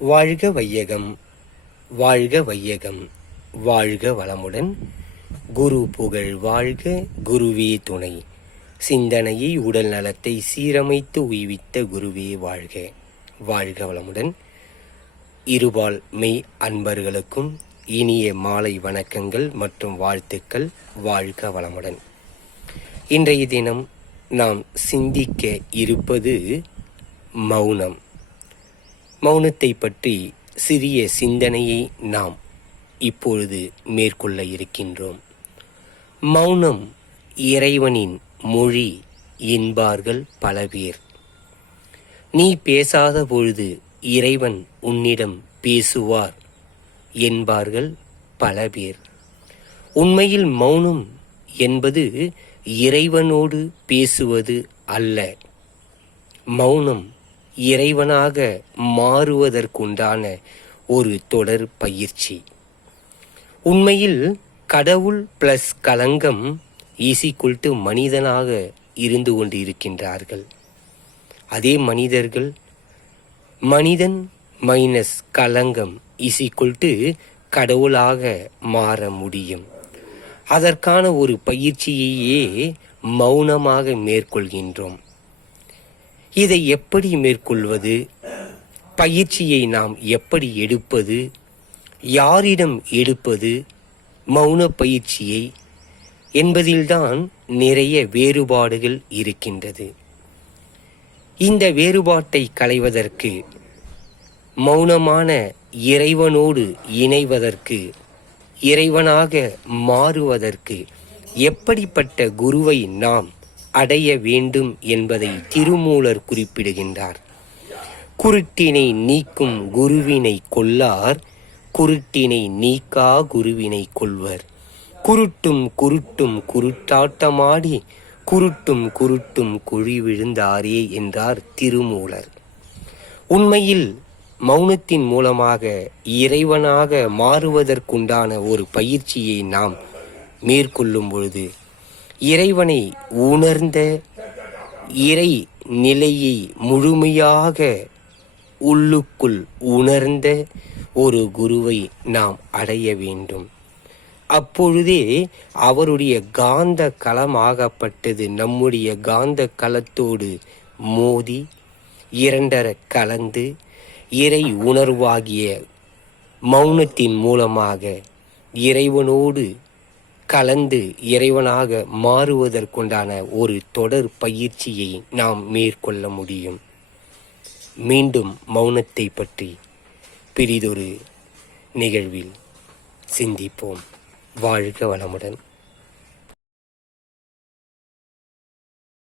வாழ்க வையகம் வாழ்க வையகம் வாழ்க வளமுடன். குரு புகழ் வாழ்க குருவே துணை. சிந்தனையை உடல் நலத்தை சீரமைத்து உய்வித்த குருவே வாழ்க. வாழ்க வளமுடன். இருபால் மெய் அன்பர்களுக்கும் இனிய மாலை வணக்கங்கள் மற்றும் வாழ்த்துக்கள். வாழ்க வளமுடன். இன்றைய தினம் நாம் சிந்திக்க இருப்பது மௌனம். மௌனத்தை பற்றி சிறிய சிந்தனையை நாம் இப்பொழுது மேற்கொள்ள இருக்கின்றோம். மௌனம் இறைவனின் மொழி என்பார்கள் பல பேர். நீ பேசாத பொழுது இறைவன் உன்னிடம் பேசுவார் என்பார்கள் பல பேர். உண்மையில் மௌனம் என்பது இறைவனோடு பேசுவது அல்ல. மௌனம் இறைவனாக மாறுவதற்குண்டான ஒரு தொடர் பயிற்சி. உண்மையில் கடவுள் பிளஸ் களங்கம் ஈசிக்குள் டு மனிதனாக இருந்து கொண்டு இருக்கின்றார்கள் அதே மனிதர்கள் மனிதன் மைனஸ் களங்கம் ஈசிக்குள் டு கடவுளாக மாற முடியும். அதற்கான ஒரு பயிற்சியையே மௌனமாக மேற்கொள்கின்றோம். இதை எப்படி மேற்கொள்வது? பயிற்சியை நாம் எப்படி எடுப்பது? யாரிடம் எடுப்பது? மௌன பயிற்சியை என்பதில்தான் நிறைய வேறுபாடுகள் இருக்கின்றது. இந்த வேறுபாட்டை களைவதற்கு மௌனமான இறைவனோடு இணைவதற்கு இறைவனாக மாறுவதற்கு எப்படிப்பட்ட குருவை நாம் அடைய வேண்டும் என்பதை திருமூலர் குறிப்பிடுகின்றார். குருட்டினை நீக்கும் குருவினை கொல்லார் குருட்டினை நீக்கா குருவினை கொள்வர். குருட்டும் குருட்டும் குருட்டாட்டமாடி குருட்டும் குருட்டும் குழி விழுந்தாரே என்றார் திருமூலர். உண்மையில் மௌனத்தின் மூலமாக இறைவனாக மாறுவதற்குண்டான ஒரு பயிற்சியை நாம் மேற்கொள்ளும் பொழுது இறைவனை உணர்ந்த இறை நிலையை முழுமையாக உள்ளுக்குள் உணர்ந்த ஒரு குருவை நாம் அடைய வேண்டும். அப்பொழுதே அவருடைய காந்த களமாகப்பட்டது நம்முடைய காந்த களத்தோடு மோதி இரண்டர கலந்து இறை உணர்வாகிய மௌனத்தின் மூலமாக இறைவனோடு கலந்து இறைவனாக மாறுவதற்குண்டான ஒரு தொடர் பயிற்சியை நாம் மேற்கொள்ள முடியும். மீண்டும் மௌனத்தை பற்றி பிரிதொரு நிகழ்வில் சிந்திப்போம். வாழ்க வளமுடன்.